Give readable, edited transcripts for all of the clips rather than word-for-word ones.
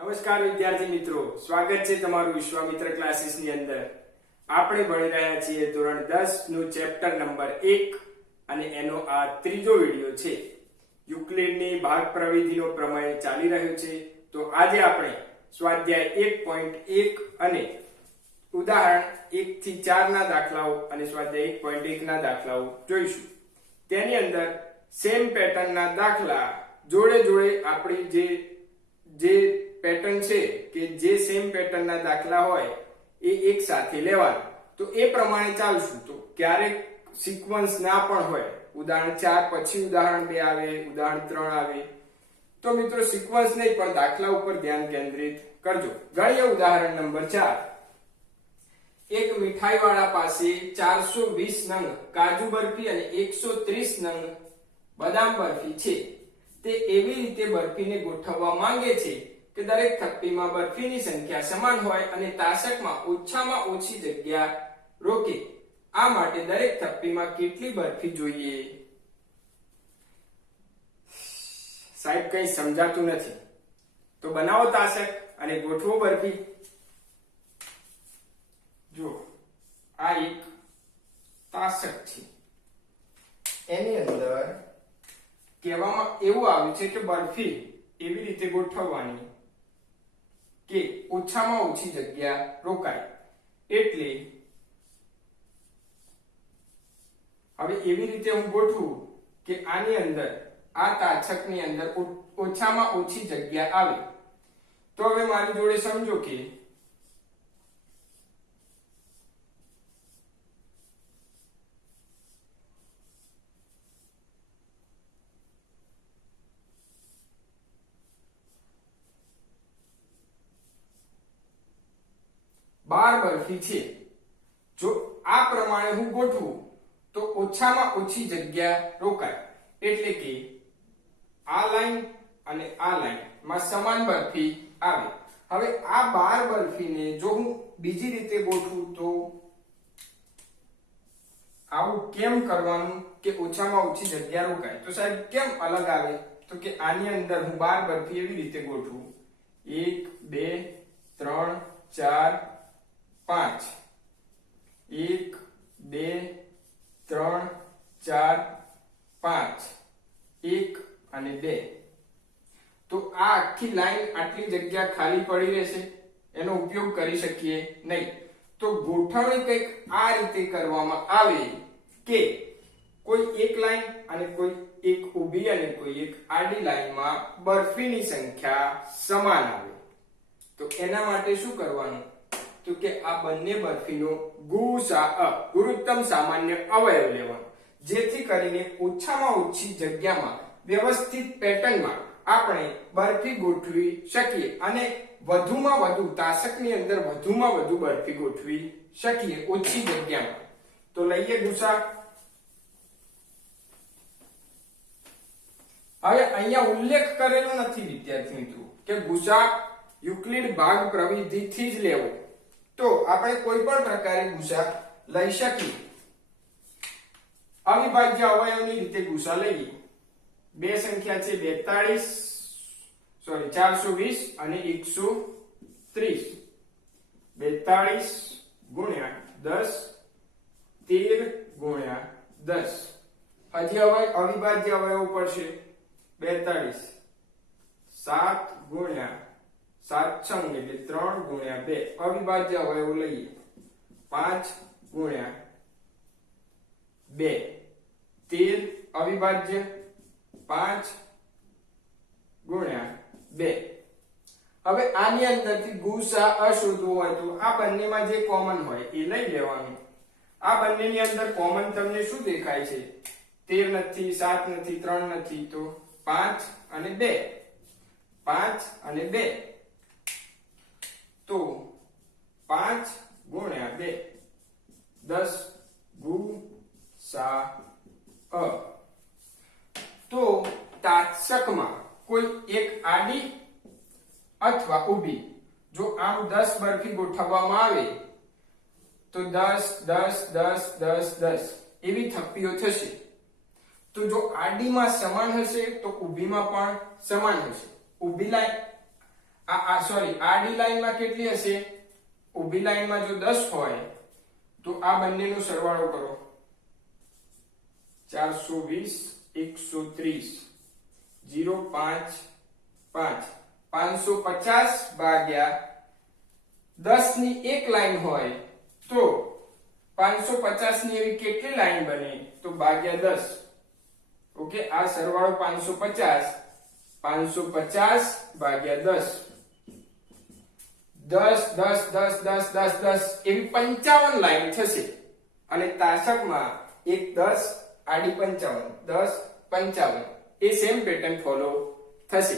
નમસ્કાર વિદ્યાર્થી મિત્રો, સ્વાગત છે તમારું વિશ્વામિત્ર ક્લાસીસની અંદર. આપણે ભણી રહ્યા છીએ ધોરણ 10 નું ચેપ્ટર નંબર 1 અને એનો આ ત્રીજો વિડિયો છે. યુક્લિડની ભાગ પ્રવિધિનો પ્રમેય ચાલી રહ્યો છે. તો આજે આપણે સ્વાધ્યાય 1.1 અને ઉદાહરણ 1 થી 4 ના દાખલાઓ અને સ્વાધ્યાય 1.1 ના દાખલાઓ જોઈશું. તેની અંદર સેમ પેટર્નના દાખલા જોડે જોડે આપણી જે પેટર્ન છે કે જે સેમ પેટર્નના દાખલા હોય એ એક સાથે લેવાના. તો એ પ્રમાણે ચાલશું. તો ક્યારેક સિક્વન્સ ના પણ હોય, ઉદાહરણ 4 પછી ઉદાહરણ 2 આવે, ઉદાહરણ 3 આવે, તો મિત્રો સિક્વન્સ નહીં પણ દાખલા ઉપર ધ્યાન કેન્દ્રિત કરજો. ગણીએ ઉદાહરણ નંબર 4. એક મીઠાઈવાળા પાસે 420 નંગ કાજુ બરફી અને 130 નંગ બદામ બરફી છે. તે એવી રીતે બરફીને ગોઠવવા માંગે છે કે દરેક થપ્પીમાં બરફીની સંખ્યા સમાન હોય અને તાસકમાં ઓછામાં ઓછી જગ્યા રોકે. આ માટે દરેક થપ્પીમાં કેટલી બરફી જોઈએ? સાહેબ કંઈ સમજાતું નથી. તો બનાવો તાસક અને ગોઠવો બરફી. જો આ એક તાસક છે. એની અંદર કહેવામાં એવું આવ્યું છે કે બરફી એવી રીતે ગોઠવવાની કે ઓછામાં ઓછી જગ્યા રોકાય. એટલે હવે એવી રીતે હું ગોઠવું કે આની અંદર આ તાસકની અંદર ઓછામાં ઓછી જગ્યા આવે. તો હવે મારી જોડે સમજો કે બાર બરફી છે. જો આ પ્રમાણે હું ગોઠવું તો ઓછામાં ઓછી જગ્યા રોકાય. એટલે કે આ લાઈન અને આ લાઈન માં સમાન બરફી આવે. હવે આ 12 બરફીને જો હું બીજી રીતે ગોઠવું તો આવું કેમ કરવાનું કે ઓછામાં ઓછી જગ્યા રોકાય? તો સાહેબ કેમ અલગ આવે? તો કે આની અંદર હું 12 બરફી એવી રીતે ગોઠવું 1 2 3 4 5 1 2 3 4 5 1 અને 2. તો આ આખી લાઈન આટલી જગ્યા ખાલી પડી રહેશે, એનો ઉપયોગ કરી શકીએ નહીં. તો ગોઠવણી કંઈક આ રીતે કરવામાં આવે કે કોઈ એક લાઈન અને કોઈ એક ઊભી અને કોઈ એક આડી લાઈનમાં બરફીની સંખ્યા સમાન આવે. તો એના માટે શું કરવાનું? તો કે આ બંને બરફીનો ગુસાઅ ગુરુત્તમ સામાન્ય અવયવ લેવાનો, જેથી કરીને ઓછામાં ઓછી જગ્યામાં વ્યવસ્થિત પેટર્નમાં આપણે બરફી ગોઠવી શકીએ અને વધુમાં વધુ તાસકની અંદર વધુમાં વધુ બરફી ગોઠવી શકીએ ઓછી જગ્યામાં. તો લઈએ ગુસા. હવે અહીંયા ઉલ્લેખ કરેલો નથી વિદ્યાર્થી મિત્રો કે ગુસા યુક્લિડ ભાગ પ્રવિધિથી જ લેવો. તો આપણે કોઈ પણ પ્રકારે ગુસા લઈ શકીએ. અવિભાજ્ય અવયવની રીતે ગુસા લઈએ. બે સંખ્યા છે 420 અને 130. 42 ગુણ્યા 10 13 ગુણ્યા 10. હજી અવિભાજ્ય અવયવ પડશે 42 7 ગુણ્યા 7 છંગ એટલે 3 ગુણ્યા 2. અવિભાજ્ય અવયવ લઈએ 5 ગુણ્યા 2 13. અવિભાજ્ય 5 ગુણ્યા 2. હવે આની અંદરથી ગુસા શોધવો હોય તો આ બંનેમાં જે કોમન હોય એ લઈ લેવાનું. આ બંનેની અંદર કોમન તમને શું દેખાય છે? 13 નથી, 7 નથી, 3 નથી, તો 5 અને 2. 5 અને 2. તો 5 ગુણ્યા 2 10 ગુસા અ. તો તાસકમાં કોઈ એક આડી અથવા ઊભી જો આમ 10 બરફી ગોઠવવામાં આવે તો 10 10 10 10 10 એવી થપ્પીઓ થશે. તો જો આડીમાં સમાન હશે તો ઊભીમાં પણ સમાન હશે. ઊભી લાઈન આ સોરી આડી લાઈનમાં કેટલી હશે? ઊભી લાઈનમાં જો 10 હોય તો આ બંનેનો સરવાળો કરો. 420 130 0.5 550 ભાગ્યા 10 ની એક લાઈન હોય તો 550 ની એવી કેટલી લાઈન બને? તો ભાગ્યા 10. ઓકે, આ સરવાળો 550 ભાગ્યા 10 એવી 55 લાઈન થશે. અને તાશકમાં એક 10 આડી 55 10 55 એ સેમ પેટર્ન ફોલો થશે.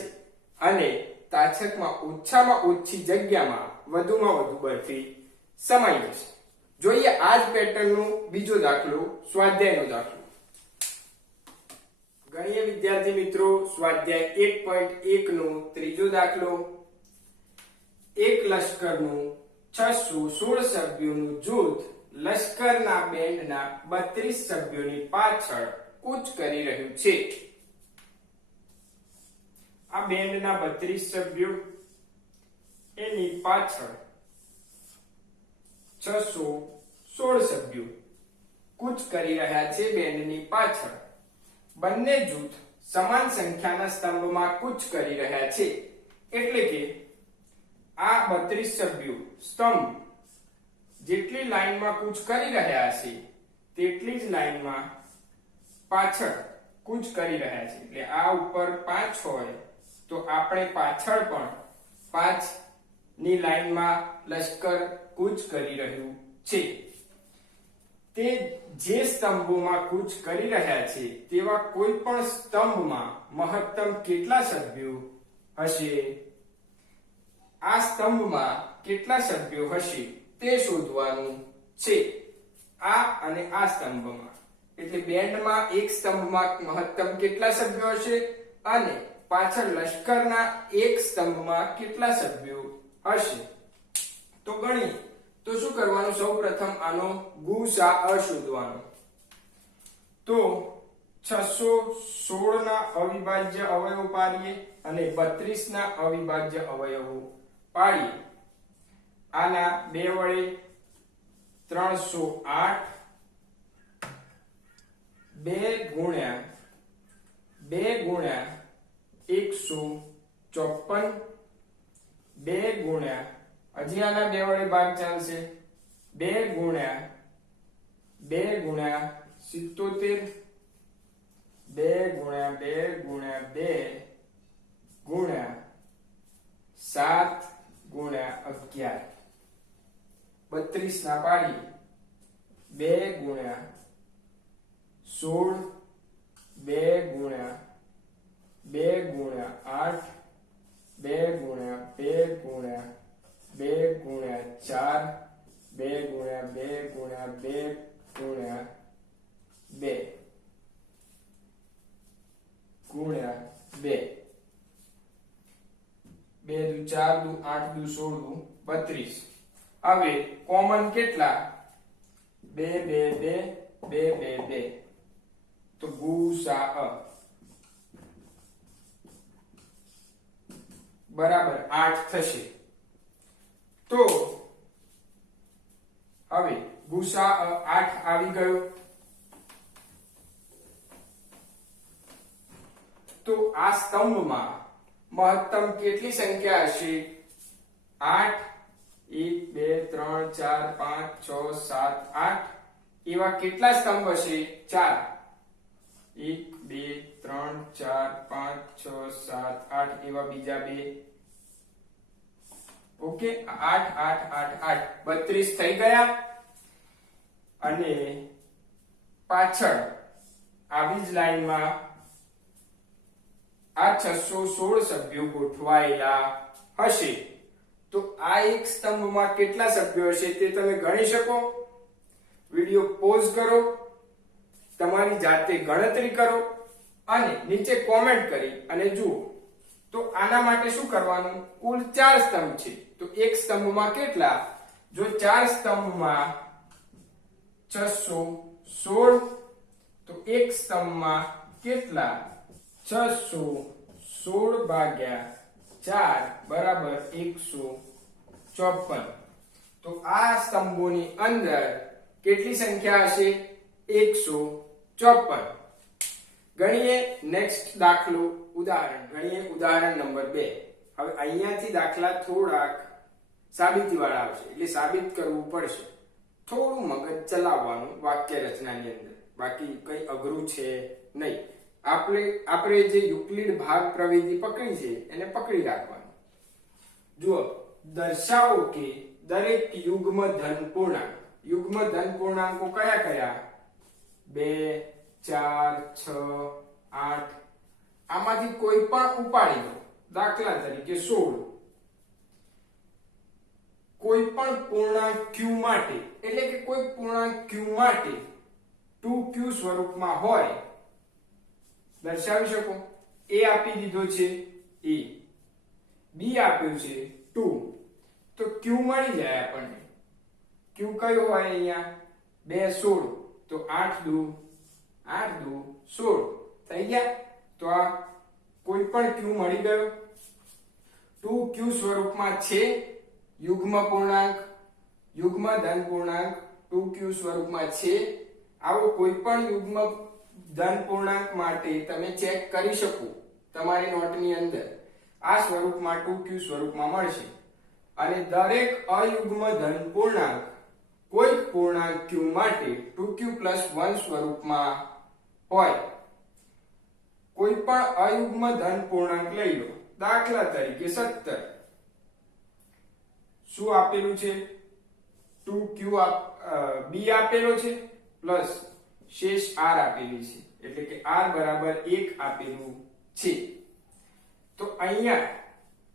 અને તાશકમાં ઓછામાં ઓછી જગ્યામાં વધુમાં વધુ બરફી સમાઈ જશે. જોઈએ આ જ પેટર્નનો બીજો દાખલો, સ્વાધ્યાયનો દાખલો. ગણીએ વિદ્યાર્થી મિત્રો, સ્વાધ્યાય 1.1 નો ત્રીજો દાખલો. એક લશ્કરનું 616 સભ્યોનું જૂથ લશ્કરના બેન્ડના 32 સભ્યોની પાછળ કૂચ કરી રહ્યું છે. આ બેન્ડના 32 સભ્યો એની પાછળ 616 સભ્યો કૂચ કરી રહ્યા છે. બેન્ડની પાછળ બંને જૂથ સમાન સંખ્યાના સ્તંભમાં કૂચ કરી રહ્યા છે. એટલે કે આ 32 સભ્યો સ્તંભ જેટલી લાઈનમાં કૂચ કરી રહ્યા છે તેટલી જ લાઈનમાં પાછળ કૂચ કરી રહ્યા છે. એટલે આ ઉપર 5 હોય તો આપણે પાછળ પણ 5 ની લાઈનમાં લશ્કર કૂચ કરી રહ્યું છે. તે જે સ્તંભોમાં કૂચ કરી રહ્યા છે તેવા કોઈ પણ સ્તંભમાં મહત્તમ કેટલા સભ્યો હશે? આ સ્તંભમાં કેટલા સભ્યો હશે તે શોધવાનું છે. આ અને આ સ્તંભમાં, એટલે બેન્ડમાં એક સ્તંભમાં મહત્તમ કેટલા સભ્યો હશે અને પાછળ લશ્કરના એક સ્તંભમાં કેટલા સભ્યો હશે. તો ગણીએ તો શું કરવાનું? સૌપ્રથમ આનો ગુસાઅ શોધવાનો. તો 616 ના અવિભાજ્ય અવયવો પાડીએ અને 32 ના અવિભાજ્ય અવયવો પાડીએ. આના 2 વડે 308 2 ગુણ્યા 154 2 ગુણ્યા હજી આના 2 વડે ભાગ ચાલશે. 2 ગુણ્યા 77 2 ગુણ્યા 2 ગુણ્યા 2 ગુણ્યા 7 ગુણ્યા 11 32 ના પાડી. 2 ગુણ્યા 16 2 ગુણ્યા 2 ગુણ્યા 8 2 ગુણ્યા 2 ગુણ્યા 2 ગુણ્યા 4 2 ગુણ્યા 2 ગુણ્યા 2 ગુણ્યા 2 ગુણ્યા 2 2 દુ 4 દુ 8 દુ 16 દુ 32. હવે કોમન કેટલા? 2 2 2 2 2 2. તો ગુસાઅ બરાબર 8 થશે. તો હવે ગુસાઅ 8 આવી ગયો. તો આ સ્તંભમાં મહત્તમ કેટલી સંખ્યા હશે? 8 1 2 3 4 5 6 7 8 એવા કેટલા સ્તંભ હશે? 4. 1 2 3 4 5 6 7 8 એવા બીજા 2. ઓકે, 8 8 8 8 32 થઈ ગયા. અને પાછળ આવી જ લાઈનમાં આ 616 સભ્યો ગોઠવાયેલા હશે. તો આ એક સ્તંભમાં કેટલા સભ્યો હશે તે તમે ગણી શકો. વિડિયો પોઝ કરો, તમારી જાતે ગણતરી કરો અને નીચે કોમેન્ટ કરી અને જુઓ. તો આના માટે શું કરવાનું? કુલ 4 સ્તંભ છે તો એક સ્તંભમાં કેટલા? જો 4 સ્તંભમાં 616 તો એક સ્તંભમાં કેટલા? 616 ભાગ્યા 4 બરાબર 154. તો આ સ્તંભોની અંદર કેટલી સંખ્યા હશે? 154. ગણીએ નેક્સ્ટ દાખલો, ઉદાહરણ ગણીએ. ઉદાહરણ નંબર 2. હવે અહીંયાથી દાખલા થોડાક સાબિતી વાળા આવશે, એટલે સાબિત કરવું પડશે. થોડું મગજ ચલાવવાનું વાક્ય રચનાની અંદર, બાકી કઈ અઘરું છે નહીં. આપણે જે યુક્લિડ ભાગ પ્રવિધિ પકડી છે એને પકડી રાખવાનું. જુઓ, દર્શાવો કે દરેક યુગ્મ ધન પૂર્ણાંક, યુગ્મ ધન પૂર્ણાંકો કયા કયા? 2, 4, 6, 8. આમાંથી કોઈ પણ ઉપાડી લો. દાખલા તરીકે 16. કોઈ પણ પૂર્ણાંક q માટે, એટલે કે કોઈ પૂર્ણાંક q માટે 2q સ્વરૂપમાં હોય દર્શાવી શકો. a આપી દીધો છે a, b આપ્યું છે 2, તો q મળી જાય આપણને. q કયો હોય અહીંયા? 2 16, તો 8 2 16 થઈ ગયા. તો આ કોઈ પણ q મળી ગયો. 2q સ્વરૂપમાં છે યુગ્મ પૂર્ણાંક, યુગ્મ ધન પૂર્ણાંક 2q સ્વરૂપમાં છે. આવો કોઈ પણ યુગ્મ ધન પૂર્ણાંક માટે તમે ચેક કરી શકો તમારી નોટની અંદર. આ સ્વરૂપમાં 2q સ્વરૂપમાં મળશે. અને દરેક અયુગ્મ ધન પૂર્ણાંક કોઈ પૂર્ણાંક q માટે 2q + 1 સ્વરૂપમાં હોય. કોઈ પણ અયુગ્મ ધન પૂર્ણાંક લઈ લો. દાખલા તરીકે 17. શું આપેલું છે? 2q b આપેલો છે પ્લસ શેષ r આપેલી છે, એટલે કે r બરાબર 1 આપેલું છે. તો અહીંયા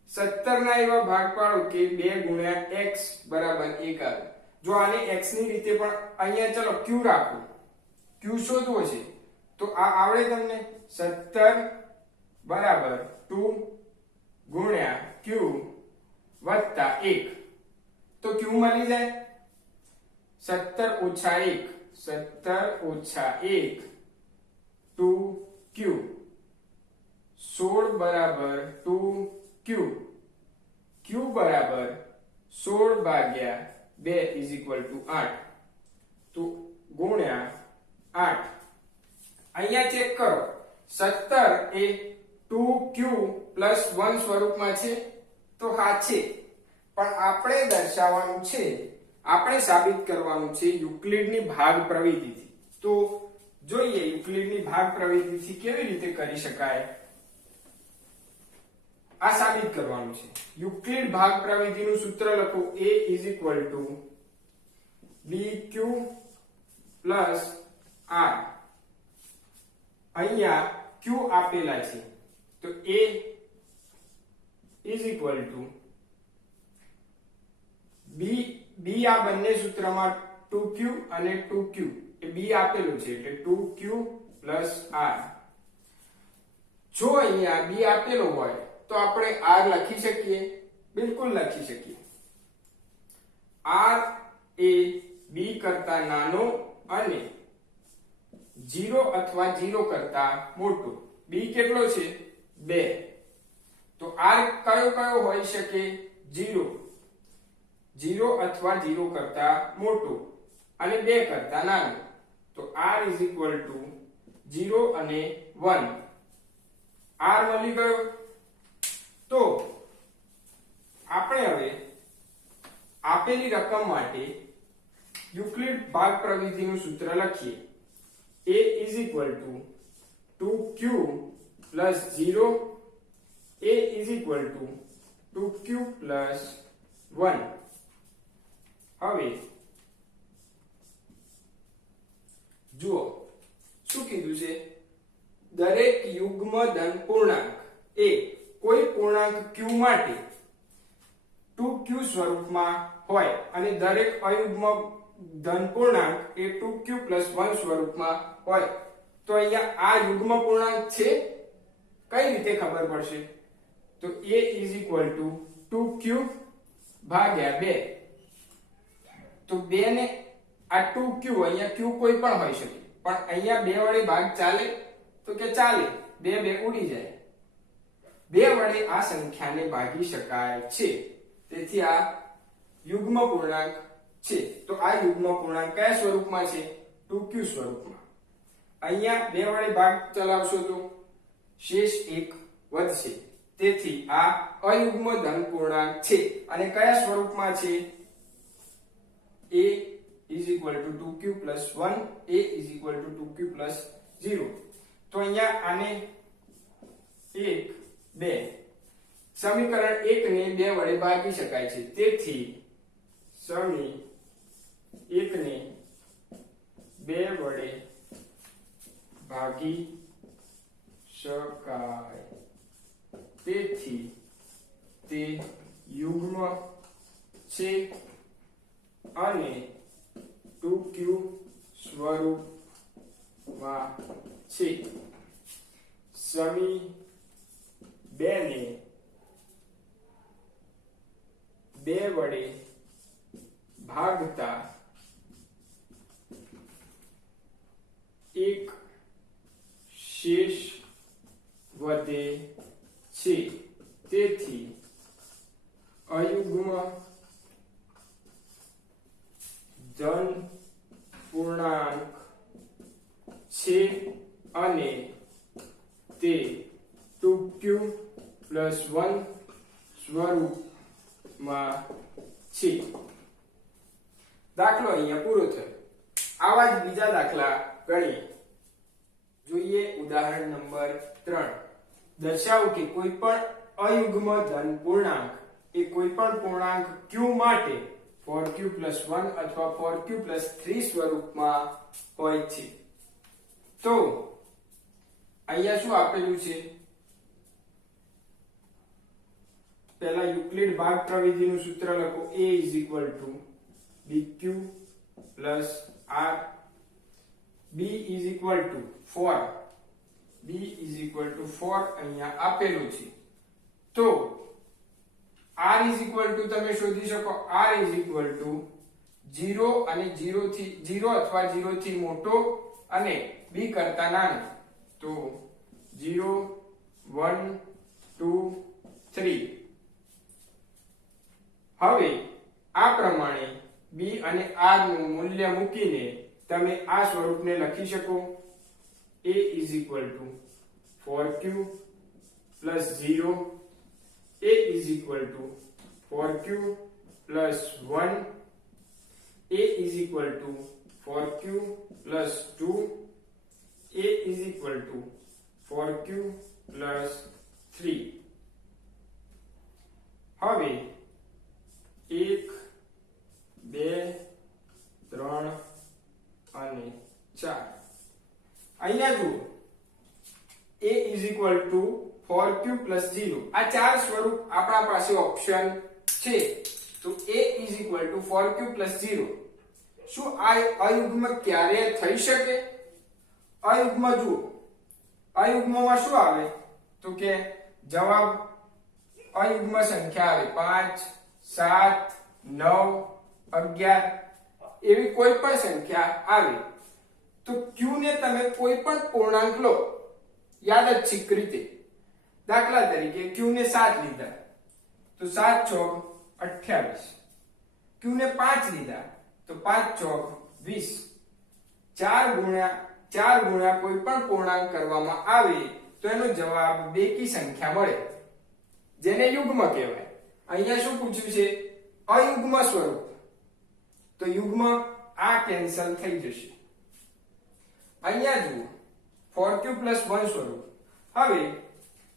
17 ના એવા ભાગ પાડો કે 2 * x બરાબર 1 આવે. જો આને x ની રીતે પણ અહીંયા ચલો q રાખો, q શોધવો છે તો આ આવડે તમને. 17 બરાબર 2 * q વત્તા 1, તો q મળી જાય. 17 - 1 2q. 16 બરાબર 2q, q બરાબર 16 ભાગ્યા 2 = 8, તો ગુણ્યા 8. અહીંયા ચેક કરો. 17 એ 2q + 1 સ્વરૂપમાં છે, તો હા છે. પણ આપણે દર્શાવવાનું છે, આપણે સાબિત કરવાનું છે યુક્લિડની ભાગ પ્રવિધિથી. તો જોઈએ યુક્લિડની ભાગ પ્રવિધિથી કેવી રીતે કરી શકાય. આ સાબિત કરવાનું છે. યુક્લિડ ભાગ પ્રવિધિનું સૂત્ર લખો. a = bq + r. અહીંયા q આપેલા છે, તો a = b આ બંને સૂત્રમાં 2q અને 2q એ b આપેલું છે, એટલે 2q + r. જો અહીંયા b આપેલો હોય તો આપણે r લખી શકીએ, બિલકુલ લખી શકીએ. r એ b કરતા નાનો અને 0 અથવા 0 કરતા મોટો. b કેટલો છે? 2. તો r કયો હોઈ શકે? 0 અથવા 0 કરતા મોટો અને 2 કરતા નાનો. તો r = 0 અને 1. r મળી ગયો. તો આપણે હવે આપેલી રકમ માટે યુક્લિડ ભાગ પ્રવિધિનું સૂત્ર લખીએ. a = 2q + 0, a = 2q + 1. હવે જુઓ શું કીધું છે? દરેક યુગ્મ ધન પૂર્ણાંક એ કોઈ પૂર્ણાંક q માટે 2q સ્વરૂપમાં હોય અને દરેક અયુગ્મ ધન પૂર્ણાંક એ 2q + 1 સ્વરૂપમાં હોય. તો અહીંયા આ યુગ્મ પૂર્ણાંક છે. કઈ રીતે ખબર પડશે? તો a = 2q ભાગ્યા 2. તો 2 ને આ 2q, અહીંયા q કોઈ પણ હોઈ શકે, પણ અહીંયા 2 વડે ભાગ ચાલે? તો કે ચાલે. 2 ઉડી જાય. 2 વડે આ સંખ્યાને ભાગી શકાય છે, તેથી આ યુગ્મ પૂર્ણાંક છે. તો આ યુગ્મ પૂર્ણાંક કયા સ્વરૂપમાં છે? 2q સ્વરૂપમાં. અહીંયા 2 વડે ભાગ ચલાવશો તો શેષ 1 વધશે, તેથી આ અયુગ્મ ધન પૂર્ણાંક છે. અને કયા સ્વરૂપમાં છે? a = 2q + 1, a = 2q + 0. તો અહીંયા આને 1 2 સમીકરણ 1 ને 2 વડે ભાગી શકાય છે, તેથી સમી 1 ને 2 વડે ભાગી શકાય, તેથી તે યુગ્મ છે અને 2q સ્વરૂપમાં છે. સમી 2 ને 2 વડે ભાગતા 1 શેષ વધે છે, તેથી અયુગ્મ ધન પૂર્ણાંક છે અને તે 2q + 1 સ્વરૂપમાં છે. દાખલો અહીંયા પૂરો થયો. આવા જ બીજા દાખલા ગણીએ. જોઈએ ઉદાહરણ નંબર 3. દર્શાવો કે કોઈ પણ અયુગ્મ ધન પૂર્ણાંક એ કોઈ પણ પૂર્ણાંક q માટે 4q + 1 અથવા 4q + 3 સ્વરૂપમાં હોય છે. તો અહીંયા શું આપેલું છે? પહેલા યુક્લિડ ભાગ પ્રવિધિનું સૂત્ર લખો. a = bq + r, b = 4, b = 4 અહીંયા આપેલું છે. તો r = તમે શોધી શકો, r = 0 અને 0 અથવા 0 થી મોટો અને b કરતા નાનો. તો 0 1 2 3. હવે આ પ્રમાણે b અને r નું મૂલ્ય મૂકીને તમે આ સ્વરૂપને લખી શકો. a = 4q + 0, a = 4q + 1, a = 4q + 2, a = 4q + 3. હવે 1 2 3 અને 4 અહીંયા જુઓ. a = 4q + 0. આ ચાર સ્વરૂપ આપણા પાસે ઓપ્શન છે. તો a = 4q + 0. શું આ અયુગ્મ ક્યારે થઈ શકે? અયુગ્મ જુઓ, અયુગ્મમાં શું આવે? તો કે જવાબ અયુગ્મ સંખ્યા આવે 5 7 9 11 એવી કોઈ પણ સંખ્યા આવે. તો q ને તમે કોઈ પણ પૂર્ણાંક લો યાદચ્છિક રીતે. દાખલા તરીકે q ને 7 લીધા તો 7 ચોક 28, q ને 5 લીધા તો 5 ચોક 20. 4 ગુણ્યા કોઈ પણ પૂર્ણાંક કરવામાં આવે તો એનો જવાબ બેકી સંખ્યા મળે, જેને યુગ્મ કહેવાય. અહીંયા શું પૂછ્યું છે? અયુગ્મ સ્વરૂપ. તો યુગ્મ આ કેન્સલ થઈ જશે. અહીંયા જુઓ 4q + 1 સ્વરૂપ. હવે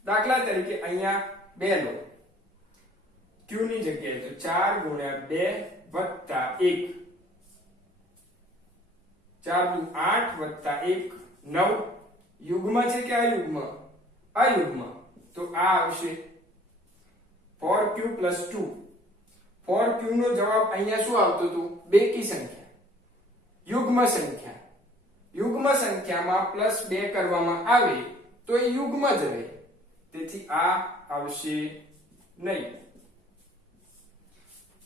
દાખલા તરીકે અહીંયા 2 લો, q ની જગ્યાએ તો 4 ગુણ્યા 2 વત્તા 1, 4 દુ 8 વત્તા 1 9. યુગ્મ છે કે અયુગ્મ? અયુગ્મ. તો આ આવશે 4q + 2. 4q નો જવાબ અહીંયા શું આવતો હતો? બેકી સંખ્યા, યુગ્મ સંખ્યા. યુગ્મ સંખ્યામાં +2 કરવામાં આવે તો એ યુગ્મ જ રહે, તેથી આ આવશે નહીં.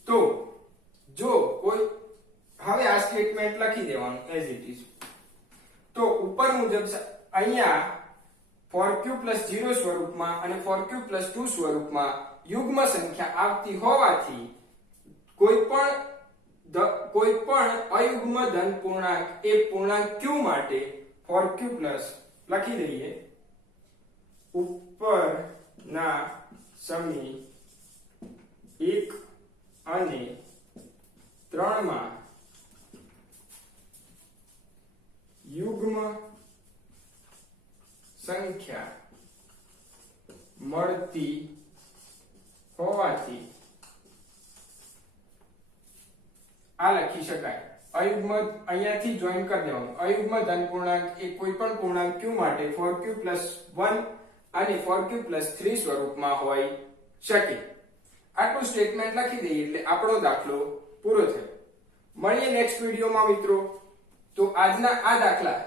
તો જો કોઈ, હવે આ સ્ટેટમેન્ટ લખી દેવાનું એઝ ઇટ ઇઝ. તો ઉપર મુજબ અહીંયા 4q+0 સ્વરૂપમાં અને 4q+2 સ્વરૂપમાં યુગ્મ સંખ્યા આવતી હોવાથી કોઈ પણ અયુગ્મ ધન પૂર્ણાંક એ પૂર્ણાંક q માટે 4q+ લખી દઈએ ઉપરના સમી 1 અને 3 માં યુગ્મ સંખ્યા મળતી હોવાથી આ લખી શકાય અયુગ્મ અહીંયાથી જોઈન કરી દેવાનું અયુગ્મ ધન પૂર્ણાંક એ કોઈ પણ પૂર્ણાંક q માટે 4q+1 અને 4q+3 સ્વરૂપમાં હોઈ શકે આટલું સ્ટેટમેન્ટ લખી દઈએ એટલે આપણો દાખલો પૂરો થયો મળીએ નેક્સ્ટ વિડિયોમાં મિત્રો તો આજના આ દાખલા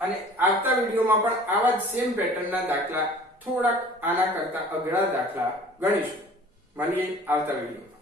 અને આવતા વિડિયોમાં પણ આવા જ સેમ પેટર્નના દાખલા થોડાક આના કરતા અઘરા દાખલા ગણીશું મળીએ આવતા વિડિયોમાં